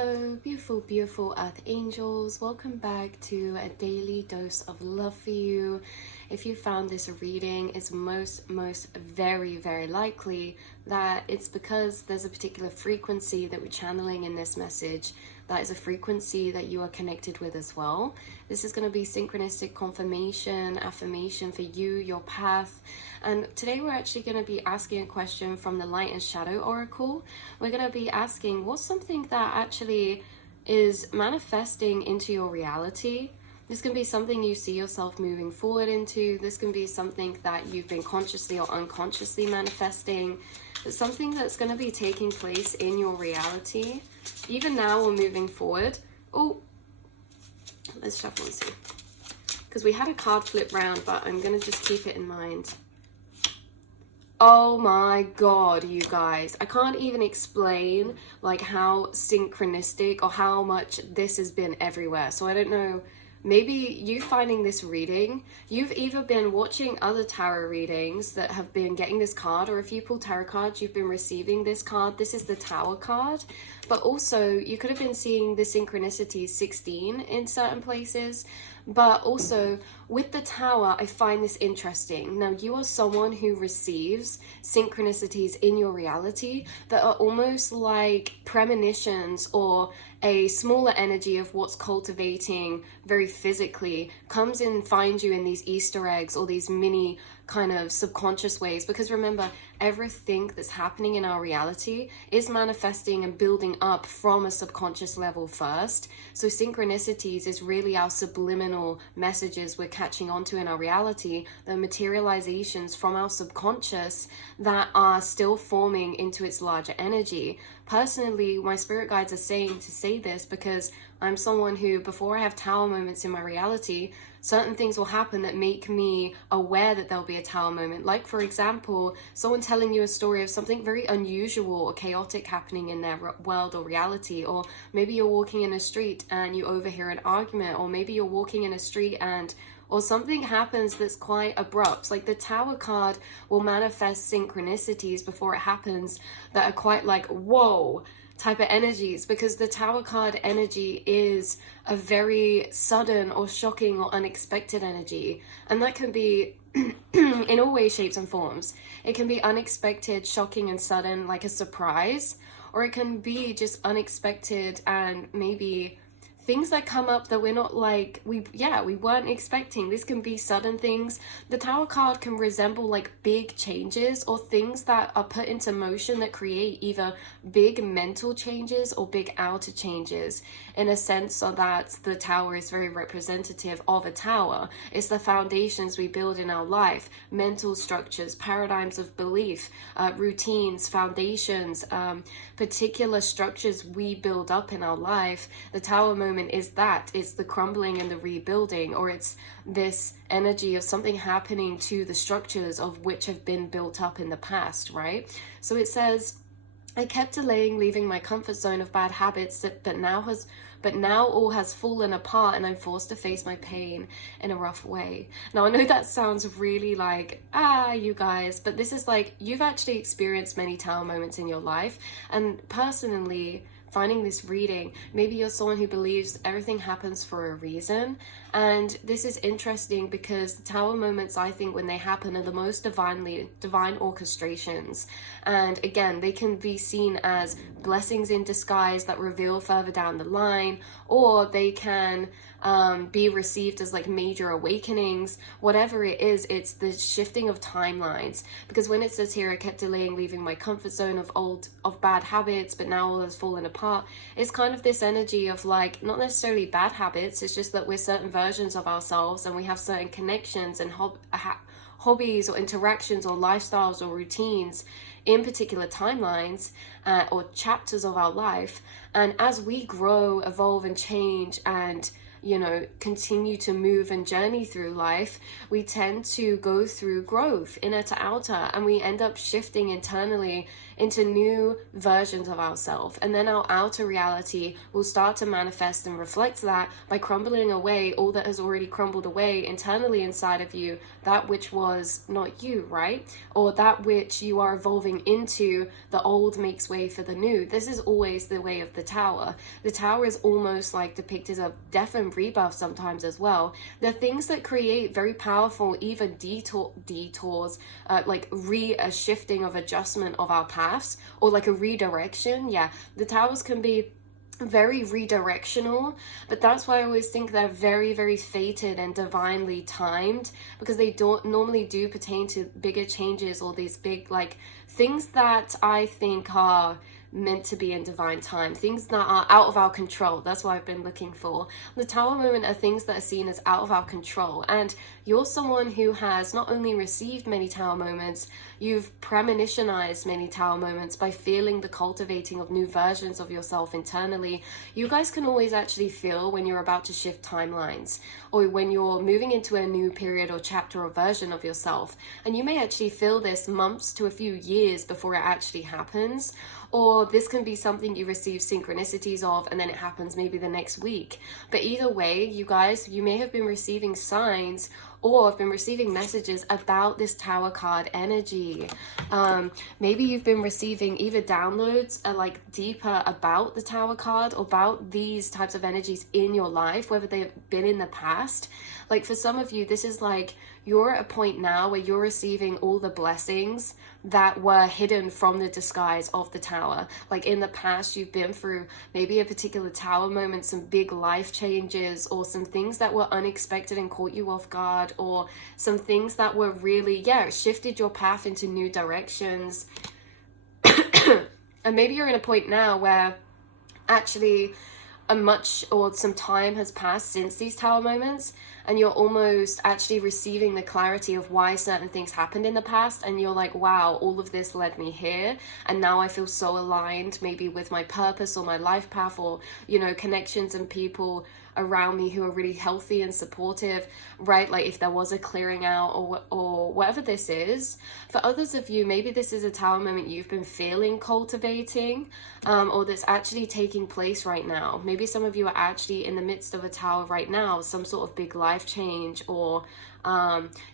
Hello, beautiful, beautiful Earth Angels. Welcome back to a daily dose of love for you. If you found this reading, it's most very likely that it's because there's a particular frequency that we're channeling in this message. That is a frequency that you are connected with as well. This is going to be synchronistic confirmation, affirmation for you, your path. And today we're actually going to be asking a question from the Light and Shadow Oracle. We're going to be asking, what's something that actually is manifesting into your reality? This can be something you see yourself moving forward into. This can be something that you've been consciously or unconsciously manifesting. It's something that's going to be taking place in your reality, even now or moving forward. Oh, let's shuffle and see. Because we had a card flip round, but I'm going to just keep it in mind. Oh my god, you guys. I can't even explain like how synchronistic or how much this has been everywhere. So I don't know. Maybe you finding this reading, you've either been watching other tarot readings that have been getting this card, or if you pull tarot cards, you've been receiving this card. This is the Tower card. But also, you could have been seeing the synchronicity 16 in certain places. But also, with the Tower, I find this interesting. Now, you are someone who receives synchronicities in your reality that are almost like premonitions, or a smaller energy of what's cultivating very physically comes in and finds you in these Easter eggs or these mini kind of subconscious ways. Because remember, everything that's happening in our reality is manifesting and building up from a subconscious level first. So synchronicities is really our subliminal messages we're catching onto in our reality, the materializations from our subconscious that are still forming into its larger energy. Personally, my spirit guides are saying to say this because I'm someone who, before I have tower moments in my reality, certain things will happen that make me aware that there'll be a tower moment. Like, for example, someone telling you a story of something very unusual or chaotic happening in their world or reality. Or maybe you're walking in a street and you overhear an argument, or maybe you're walking in a street and or something happens that's quite abrupt. Like the Tower card will manifest synchronicities before it happens that are quite like, whoa, type of energies, because the Tower card energy is a very sudden or shocking or unexpected energy. And that can be in all ways, shapes and forms. It can be unexpected, shocking and sudden, like a surprise, or it can be just unexpected and maybe things that come up that we're not like, we weren't expecting. This can be sudden things. The Tower card can resemble like big changes or things that are put into motion that create either big mental changes or big outer changes, in a sense, so that the Tower is very representative of a tower. It's the foundations we build in our life, mental structures, paradigms of belief, routines, foundations, particular structures we build up in our life. The Tower moment is that it's the crumbling and the rebuilding, or it's this energy of something happening to the structures of which have been built up in the past, right? So it says, I kept delaying leaving my comfort zone of bad habits, but now all has fallen apart and I'm forced to face my pain in a rough way. Now, I know that sounds really like, you guys, but this is like, you've actually experienced many tower moments in your life. And personally, finding this reading, maybe you're someone who believes everything happens for a reason. And this is interesting because the tower moments, I think, when they happen, are the most divine orchestrations. And again, they can be seen as blessings in disguise that reveal further down the line, or they can be received as like major awakenings. Whatever it is, it's the shifting of timelines. Because when it says here, I kept delaying leaving my comfort zone of bad habits, but now all has fallen apart, it's kind of this energy of like, not necessarily bad habits, it's just that we're certain versions of ourselves and we have certain connections and hobbies or interactions or lifestyles or routines in particular timelines or chapters of our life. And as we grow, evolve and change and you know, continue to move and journey through life, we tend to go through growth, inner to outer, and we end up shifting internally into new versions of ourselves. And then our outer reality will start to manifest and reflect that by crumbling away all that has already crumbled away internally inside of you, that which was not you, right? Or that which you are evolving into. The old makes way for the new. This is always the way of the tower. The tower is almost like depicted as death and rebirth sometimes as well. They're things that create very powerful, even detours, like a shifting of adjustment of our paths, or like a redirection. Yeah, the towers can be very redirectional, but that's why I always think they're very, very fated and divinely timed, because they don't normally do pertain to bigger changes or these big like things that I think are meant to be in divine time, things that are out of our control. That's what I've been looking for. The tower moment are things that are seen as out of our control, and you're someone who has not only received many tower moments, you've premonitionized many tower moments by feeling the cultivating of new versions of yourself internally. You guys can always actually feel when you're about to shift timelines, or when you're moving into a new period or chapter or version of yourself, and you may actually feel this months to a few years before it actually happens. Or this can be something you receive synchronicities of and then it happens maybe the next week. But either way, you guys, you may have been receiving signs or have been receiving messages about this tower card energy. Maybe you've been receiving either downloads like deeper about the tower card or about these types of energies in your life, whether they've been in the past. Like for some of you, this is like you're at a point now where you're receiving all the blessings that were hidden from the disguise of the tower. Like in the past, you've been through maybe a particular tower moment, some big life changes, or some things that were unexpected and caught you off guard, or some things that were really, shifted your path into new directions. And maybe you're in a point now where actually some time has passed since these tower moments, and you're almost actually receiving the clarity of why certain things happened in the past, and you're like, wow, all of this led me here, and now I feel so aligned maybe with my purpose or my life path, or you know, connections and people around me who are really healthy and supportive, right? Like if there was a clearing out or whatever this is. For others of you, maybe this is a tower moment you've been feeling cultivating, or that's actually taking place right now. Maybe some of you are actually in the midst of a tower right now, some sort of big life change, or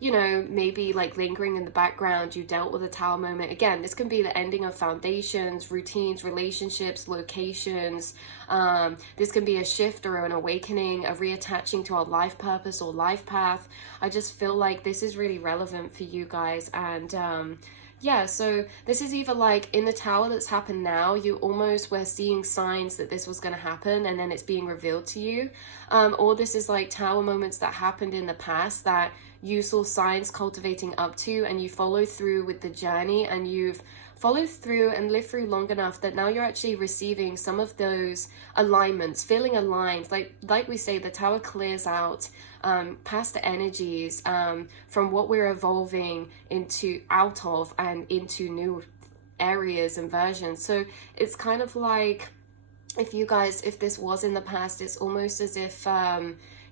you know, maybe like lingering in the background, you dealt with a tower moment. Again, this can be the ending of foundations, routines, relationships, locations. This can be a shift or an awakening, a reattaching to our life purpose or life path. I just feel like this is really relevant for you guys. And yeah, so this is either like in the tower that's happened now, you almost were seeing signs that this was going to happen and then it's being revealed to you. Or this is like tower moments that happened in the past that you saw signs cultivating up to, and you follow through with the journey, and you've followed through and lived through long enough that now you're actually receiving some of those alignments, feeling aligned. Like we say, the tower clears out past energies from what we're evolving into, out of, and into new areas and versions. So it's kind of like, if this was in the past, it's almost as if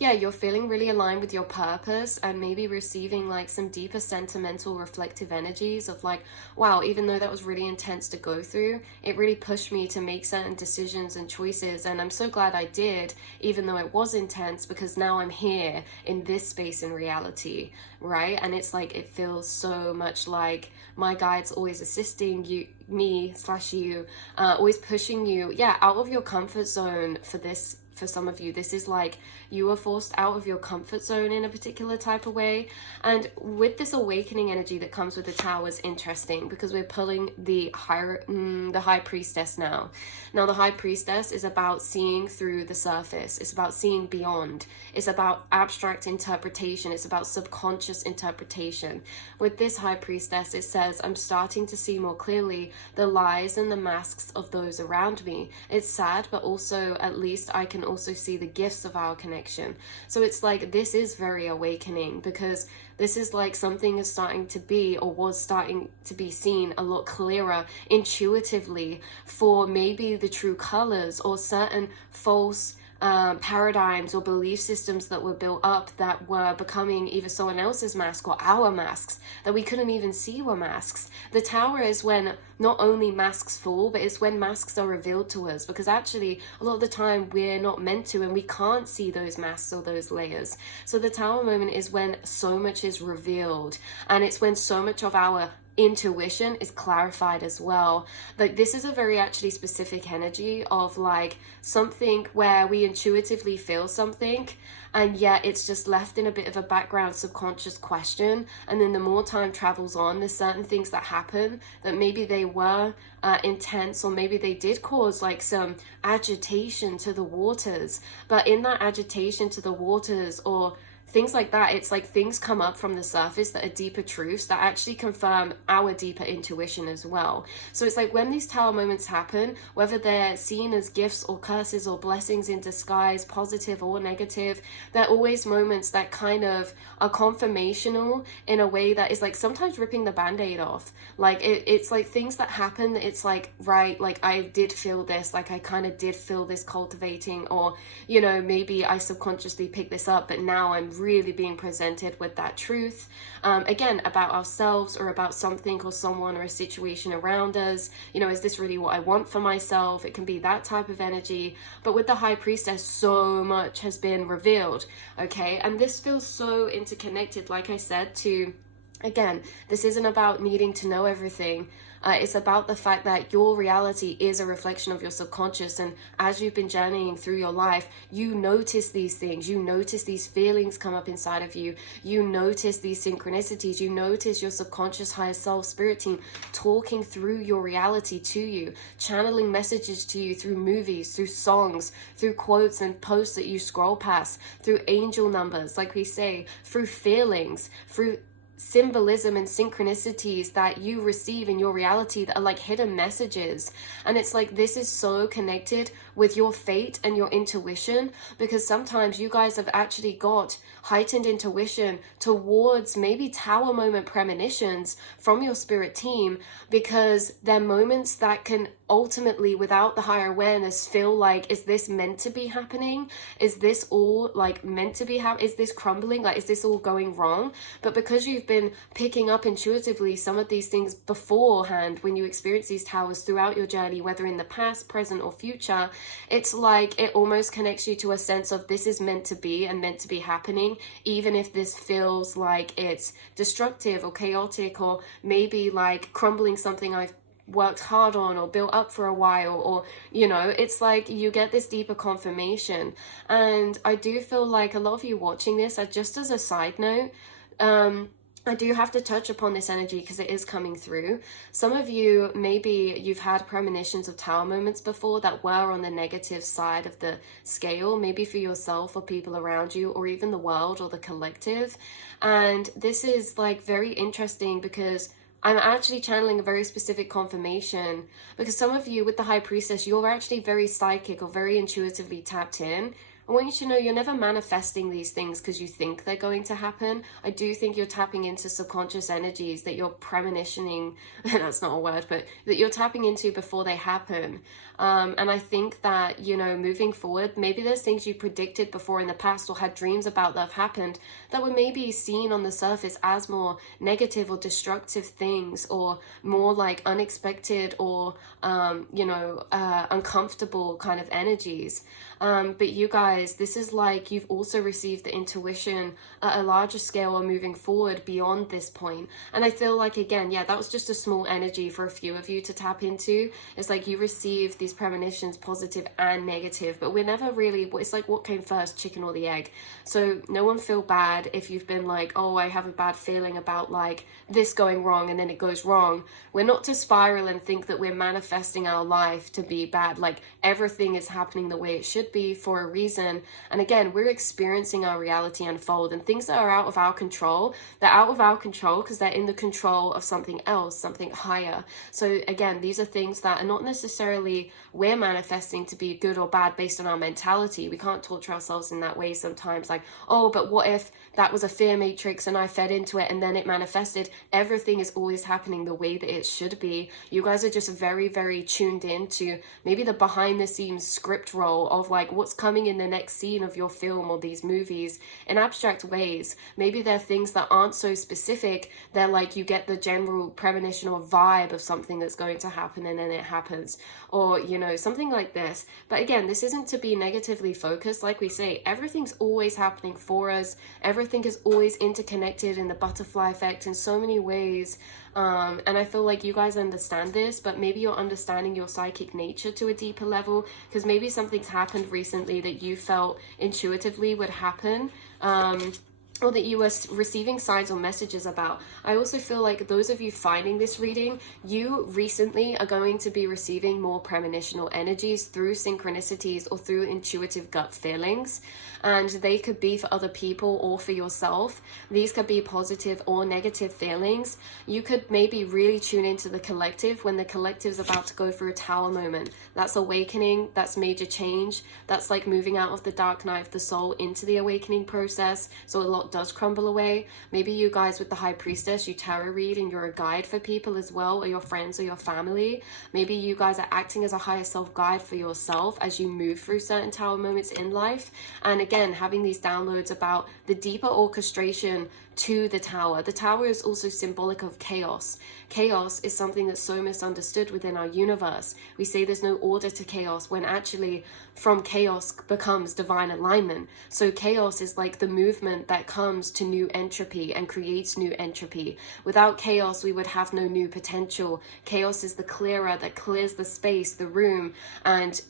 you're feeling really aligned with your purpose, and maybe receiving like some deeper sentimental reflective energies of like, wow, even though that was really intense to go through, it really pushed me to make certain decisions and choices, and I'm so glad I did, even though it was intense, because now I'm here in this space in reality, right? And it's like, it feels so much like my guide's always assisting you, me/you, always pushing you out of your comfort zone. For some of you, this is like you are forced out of your comfort zone in a particular type of way. And with this awakening energy that comes with the tower is interesting, because we're pulling the high priestess now. Now the high priestess is about seeing through the surface. It's about seeing beyond. It's about abstract interpretation. It's about subconscious interpretation. With this high priestess, it says, I'm starting to see more clearly the lies and the masks of those around me. It's sad, but also at least I can also see the gifts of our connection. So it's like, this is very awakening, because this is like something is starting to be, or was starting to be seen a lot clearer intuitively for maybe the true colors or certain false paradigms or belief systems that were built up that were becoming either someone else's mask or our masks that we couldn't even see were masks. The tower is when not only masks fall, but it's when masks are revealed to us, because actually a lot of the time we're not meant to, and we can't see those masks or those layers. So the tower moment is when so much is revealed, and it's when so much of our intuition is clarified as well. Like, this is a very actually specific energy of like something where we intuitively feel something, and yet it's just left in a bit of a background subconscious question. And then the more time travels on, there's certain things that happen that maybe they were intense, or maybe they did cause like some agitation to the waters, but in that agitation to the waters or things like that, it's like things come up from the surface that are deeper truths that actually confirm our deeper intuition as well. So it's like when these tower moments happen, whether they're seen as gifts or curses or blessings in disguise, positive or negative, they're always moments that kind of are confirmational in a way that is like sometimes ripping the band-aid off. Like it's like things that happen, it's like, right, like I did feel this, like I kind of did feel this cultivating, or you know, maybe I subconsciously picked this up, but now I'm really being presented with that truth, again, about ourselves or about something or someone or a situation around us. You know, is this really what I want for myself? It can be that type of energy. But with the high priestess, so much has been revealed, okay? And this feels so interconnected, like I said, to, again, this isn't about needing to know everything. It's about the fact that your reality is a reflection of your subconscious, and as you've been journeying through your life, you notice these things, you notice these feelings come up inside of you, you notice these synchronicities, you notice your subconscious higher self spirit team talking through your reality to you, channeling messages to you through movies, through songs, through quotes and posts that you scroll past, through angel numbers, like we say, through feelings, through symbolism and synchronicities that you receive in your reality that are like hidden messages. And it's like, this is so connected with your fate and your intuition, because sometimes you guys have actually got heightened intuition towards maybe tower moment premonitions from your spirit team, because they're moments that can ultimately, without the higher awareness, feel like, is this meant to be happening? Is this all like meant to be happening? Is this crumbling? Like, is this all going wrong? But because you've been picking up intuitively some of these things beforehand, when you experience these towers throughout your journey, whether in the past, present, or future, it's like it almost connects you to a sense of this is meant to be and meant to be happening, even if this feels like it's destructive or chaotic, or maybe like crumbling something I've worked hard on or built up for a while, or you know, it's like you get this deeper confirmation. And I do feel like a lot of you watching this are, just as a side note, I do have to touch upon this energy because it is coming through. Some of you, maybe you've had premonitions of tower moments before that were on the negative side of the scale, maybe for yourself or people around you, or even the world or the collective. And this is like very interesting because I'm actually channeling a very specific confirmation, because some of you with the high priestess, you're actually very psychic or very intuitively tapped in. I want you to know you're never manifesting these things because you think they're going to happen. I do think you're tapping into subconscious energies that you're premonitioning, that's not a word, but that you're tapping into before they happen. And I think that, you know, moving forward, maybe there's things you predicted before in the past or had dreams about that have happened that were maybe seen on the surface as more negative or destructive things, or more like unexpected or, uncomfortable kind of energies. But you guys, this is like you've also received the intuition at a larger scale or moving forward beyond this point. And I feel like, again, yeah, that was just a small energy for a few of you to tap into. It's like you received these premonitions, positive and negative, but we're never really, it's like what came first, chicken or the egg? So no one feel bad if you've been like, oh, I have a bad feeling about like this going wrong and then it goes wrong. We're not to spiral and think that we're manifesting our life to be bad. Like everything is happening the way it should be for a reason. And again, we're experiencing our reality unfold, and things that are out of our control, they're out of our control because they're in the control of something else, something higher. So again, these are things that are not necessarily we're manifesting to be good or bad based on our mentality. We can't torture ourselves in that way sometimes, like, oh, but what if that was a fear matrix and I fed into it and then it manifested? Everything is always happening the way that it should be. You guys are just very, very tuned in to maybe the behind the scenes script role of like what's coming in the next scene of your film or these movies in abstract ways. Maybe they're things that aren't so specific. They're like you get the general premonition or vibe of something that's going to happen and then it happens, or you know, something like this. But again, this isn't to be negatively focused. Like we say, everything's always happening for us. Everything is always interconnected in the butterfly effect in so many ways. And I feel like you guys understand this, but maybe you're understanding your psychic nature to a deeper level, because maybe something's happened recently that you felt intuitively would happen. Or that you were receiving signs or messages about. I also feel like those of you finding this reading, you recently are going to be receiving more premonitional energies through synchronicities or through intuitive gut feelings. And they could be for other people or for yourself. These could be positive or negative feelings. You could maybe really tune into the collective when the collective's about to go through a tower moment. That's awakening, that's major change. That's like moving out of the dark night of the soul into the awakening process. So a lot does crumble away. Maybe you guys with the high priestess, you tarot read and you're a guide for people as well, or your friends or your family. Maybe you guys are acting as a higher self guide for yourself as you move through certain tower moments in life. And again, having these downloads about the deeper orchestration to the tower. The tower is also symbolic of chaos. Chaos is something that's so misunderstood within our universe. We say there's no order to chaos when actually from chaos becomes divine alignment. So chaos is like the movement that comes to new entropy and creates new entropy. Without chaos, we would have no new potential. Chaos is the clearer that clears the space, the room, and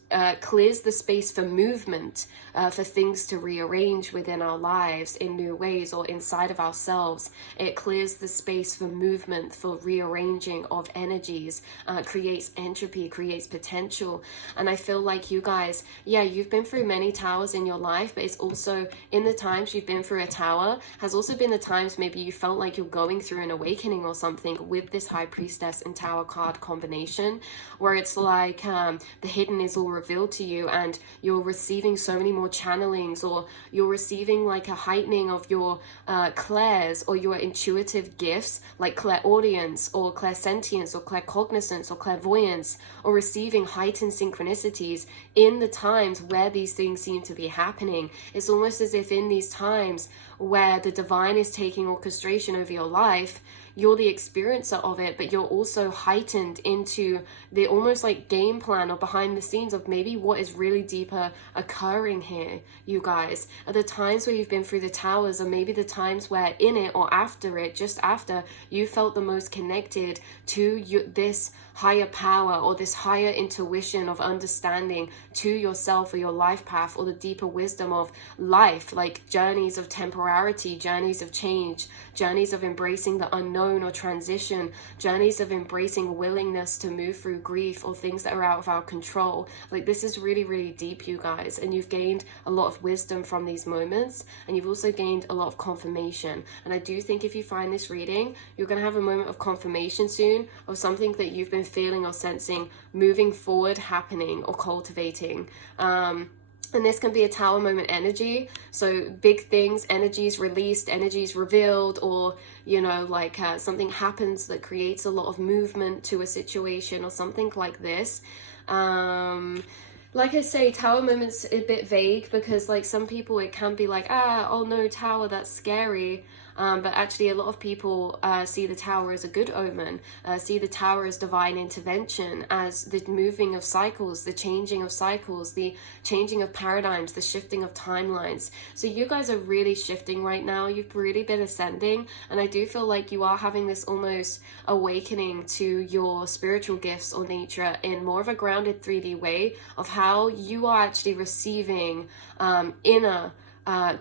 clears the space for movement, for things to rearrange within our lives in new ways or inside of ourselves. It clears the space for movement, for rearranging of energies, creates entropy, creates potential. And I feel like you guys, yeah, you've been through many towers in your life, but it's also in the times you've been through a tower has also been the times maybe you felt like you're going through an awakening or something with this high priestess and tower card combination, where it's like the hidden is all revealed to you and you're receiving so many more channelings, or you're receiving like a heightening of your clairs or your intuitive gifts like clairaudience or clairsentience or claircognizance or clairvoyance, or receiving heightened synchronicities in the times where these things seem to be happening. It's almost as if in these times where the divine is taking orchestration over your life, you're the experiencer of it, but you're also heightened into the almost like game plan or behind the scenes of maybe what is really deeper occurring here, you guys. Are the times where you've been through the towers, or maybe the times where in it or after it, just after, you felt the most connected to this higher power or this higher intuition of understanding to yourself or your life path, or the deeper wisdom of life, like journeys of temporality, journeys of change, journeys of embracing the unknown or transition, journeys of embracing willingness to move through grief or things that are out of our control. Like this is really, really deep, you guys, and you've gained a lot of wisdom from these moments, and you've also gained a lot of confirmation. And I do think if you find this reading, you're going to have a moment of confirmation soon of something that you've been feeling or sensing moving forward, happening or cultivating. And this can be a tower moment energy. So big things, energies released, energies revealed, or, you know, like something happens that creates a lot of movement to a situation or something like this. Like I say, tower moments a bit vague because like some people it can be like, oh no, tower, that's scary. But actually a lot of people see the tower as a good omen, see the tower as divine intervention, as the moving of cycles, the changing of cycles, the changing of paradigms, the shifting of timelines. So you guys are really shifting right now. You've really been ascending, and I do feel like you are having this almost awakening to your spiritual gifts or nature in more of a grounded 3D way of how you are actually receiving inner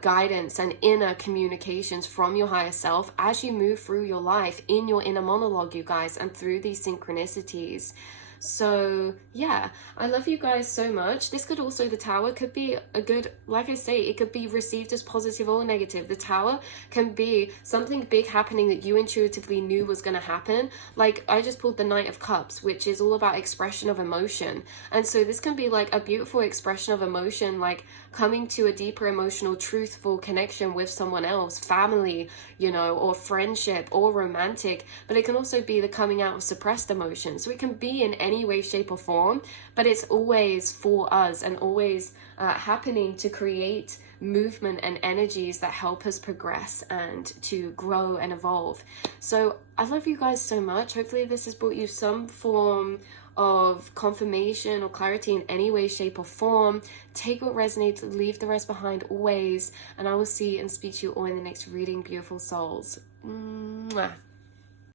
guidance and inner communications from your higher self as you move through your life in your inner monologue, you guys, and through these synchronicities. So yeah, I love you guys so much. This could also, the tower could be a good, like I say, it could be received as positive or negative. The tower can be something big happening that you intuitively knew was going to happen. Like I just pulled the Knight of Cups, which is all about expression of emotion. And so this can be like a beautiful expression of emotion, like coming to a deeper emotional, truthful connection with someone else, family, you know, or friendship or romantic. But it can also be the coming out of suppressed emotions. So it can be in any any way, shape, or form, but it's always for us and always happening to create movement and energies that help us progress and to grow and evolve. So I love you guys so much. Hopefully this has brought you some form of confirmation or clarity in any way, shape, or form. Take what resonates, leave the rest behind always, and I will see and speak to you all in the next reading, beautiful souls. Mwah.